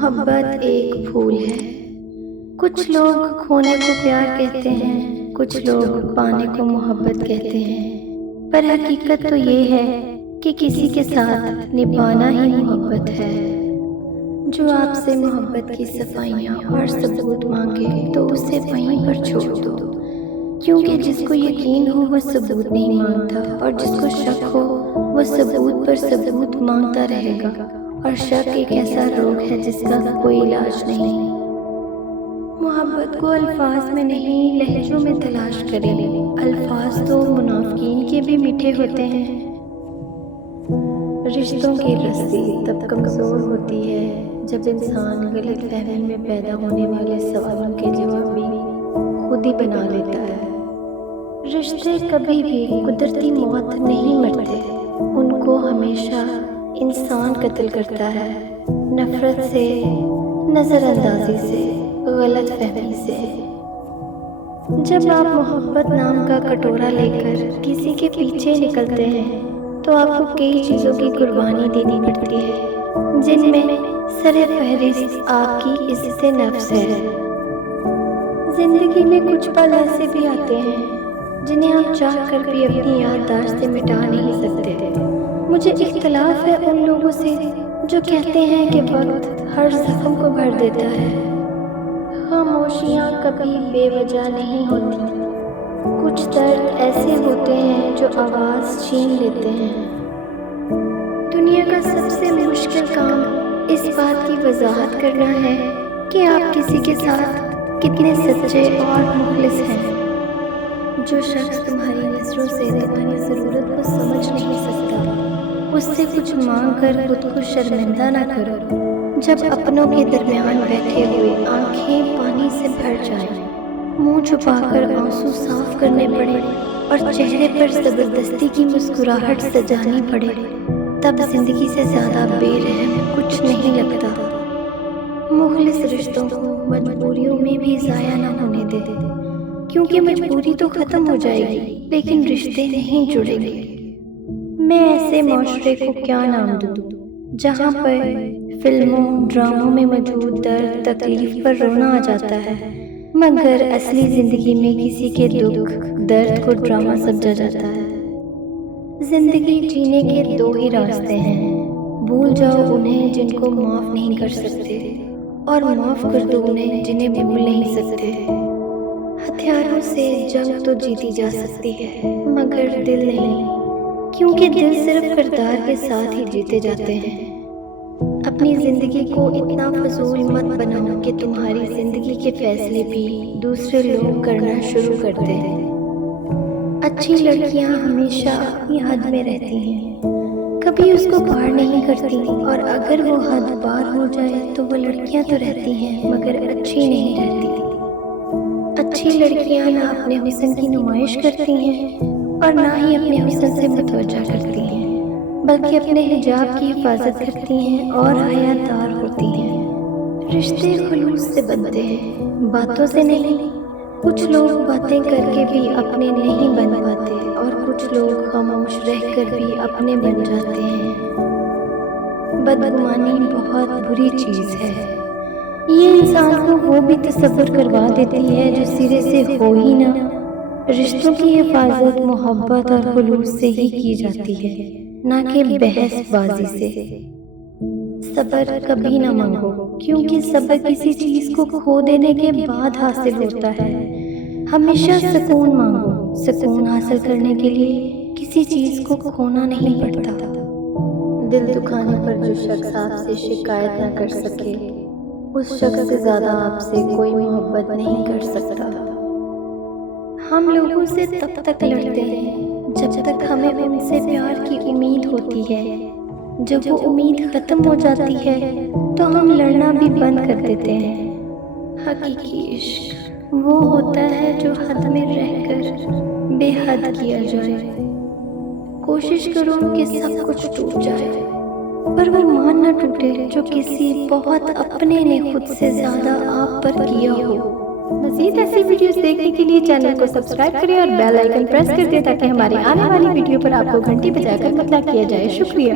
محبت ایک پھول ہے۔ کچھ لوگ کھونے کو پیار کہتے ہیں، کچھ لوگ پانے کو محبت کہتے ہیں، پر حقیقت تو یہ ہے کہ کسی کے ساتھ نبھانا ہی محبت ہے۔ جو آپ سے محبت کی صفائیاں اور ثبوت مانگے تو اسے وہیں پر چھوڑ دو، کیونکہ جس کو یقین ہو وہ ثبوت نہیں مانگتا، اور جس کو شک ہو وہ ثبوت پر ثبوت مانگتا رہے گا، اور شک ایک ایسا روگ ہے جس کا کوئی علاج نہیں۔ محبت کو الفاظ میں نہیں لہجوں میں تلاش کریں، الفاظ تو منافقین کے بھی میٹھے ہوتے ہیں۔ رشتوں کی رسی تب کمزور ہوتی ہے جب انسان غلط فہمی میں پیدا ہونے والے سوالوں کے جواب بھی خود ہی بنا لیتا ہے۔ رشتے کبھی بھی قدرتی موت نہیں مرتے، ان کو ہمیشہ انسان قتل کرتا ہے، نفرت سے، نظر اندازی سے، غلط فہمی سے۔ جب آپ محبت نام کا کٹورا لے کر کسی کے پیچھے نکلتے ہیں تو آپ کو کئی چیزوں کی قربانی دینی پڑتی ہے، جن میں سر فہرست آپ کی عزت نفس ہے۔ زندگی میں کچھ پل ایسے بھی آتے ہیں جنہیں آپ چاہ کر بھی اپنی یادداشت سے مٹا نہیں سکتے۔ مجھے اختلاف ہے ان لوگوں سے جو کہتے ہیں کہ وقت ہر زخم کو بھر دیتا ہے۔ خاموشیاں کبھی بے وجہ نہیں ہوتی، کچھ درد ایسے ہوتے ہیں جو آواز چھین لیتے ہیں۔ دنیا کا سب سے مشکل کام اس بات کی وضاحت کرنا ہے کہ آپ کسی کے ساتھ کتنے سچے اور مخلص ہیں۔ جو شخص تمہاری نظروں سے تمہاری ضرورت کو سمجھ نہیں سکتا، اس سے کچھ مانگ کر خود کو شرمندہ نہ کرو۔ جب اپنوں کے درمیان بیٹھے ہوئے آنکھیں پانی سے بھر جائیں، منہ چھپا کر آنسو صاف کرنے پڑے اور چہرے پر زبردستی کی مسکراہٹ سجانی پڑے، تب زندگی سے زیادہ بے رحم کچھ نہیں لگتا۔ مخلص رشتوں کو مجبوریوں میں بھی ضائع نہ ہونے دے، کیونکہ مجبوری تو ختم ہو جائے گی لیکن رشتے نہیں جڑیں گے۔ میں ایسے معاشرے کو کیا نام دوں جہاں پر فلموں، ڈراموں میں موجود درد، تکلیف پر رونا آ جاتا ہے، مگر اصلی زندگی میں کسی کے دکھ، درد کو ڈرامہ سمجھا جاتا ہے۔ زندگی جینے کے دو ہی راستے ہیں، بھول جاؤ انہیں جن کو معاف نہیں کر سکتے، اور معاف کر دو انہیں جنہیں بھول نہیں سکتے۔ ہتھیاروں سے جنگ تو جیتی جا سکتی ہے مگر دل نہیں، کیونکہ دل صرف کردار کے ساتھ ہی جیتے جاتے ہیں۔ اپنی زندگی کو اتنا فضول مت بناؤ کہ تمہاری زندگی کے فیصلے بھی دوسرے لوگ کرنا شروع کر دیں۔ اچھی لڑکیاں ہمیشہ اپنی حد میں رہتی ہیں، کبھی اس کو پار نہیں کرتی، اور اگر وہ حد پار ہو جائے تو وہ لڑکیاں تو رہتی ہیں مگر اچھی نہیں رہتی۔ اچھی لڑکیاں نہ اپنے حسن کی نمائش کرتی ہیں اور نہ ہی اپنے حسن سے متوجہ کرتی ہیں، بلکہ اپنے حجاب کی حفاظت کرتی ہیں اور حیا دار ہوتی ہیں۔ رشتے خلوص سے بنتے ہیں، باتوں سے نہیں۔ کچھ لوگ باتیں کر کے بھی اپنے نہیں بن پاتے، اور کچھ لوگ خاموش رہ کر بھی اپنے بن جاتے ہیں۔ بدگمانی بہت بری چیز ہے، یہ انسان کو وہ بھی تصور کروا دیتی ہے جو سرے سے ہو ہی نہ۔ رشتوں کی حفاظت محبت اور خلوص سے ہی کی جاتی ہے، نہ کہ بحث بازی سے۔ صبر کبھی نہ مانگو، کیونکہ صبر کسی چیز کو کھو دینے کے بعد حاصل ہوتا ہے۔ ہمیشہ سکون مانگو، سکون حاصل کرنے کے لیے کسی چیز کو کھونا نہیں پڑتا۔ دل دکھانے پر جو شخص آپ سے شکایت نہ کر سکے، اس شخص سے زیادہ آپ سے کوئی محبت نہیں کر سکتا۔ ہم لوگوں سے تب تک لڑتے ہیں جب تک ہمیں ان سے پیار کی امید ہوتی ہے، جب وہ امید ختم ہو جاتی ہے تو ہم لڑنا بھی بند کر دیتے ہیں۔ حقیقی عشق وہ ہوتا ہے جو حد میں رہ کر بے حد کیا جائے۔ کوشش کرو کہ سب کچھ ٹوٹ جائے، پر وہ مان نہ ٹوٹے جو کسی بہت اپنے نے خود سے زیادہ آپ پر کیا ہو۔ مزید ایسی ویڈیوز دیکھنے کے لیے چینل کو سبسکرائب کریں اور بیل آئیکن پریس کر دیں تاکہ ہماری آنے والی ویڈیو پر آپ کو گھنٹی بجا کر مطلع کیا جائے۔ شکریہ۔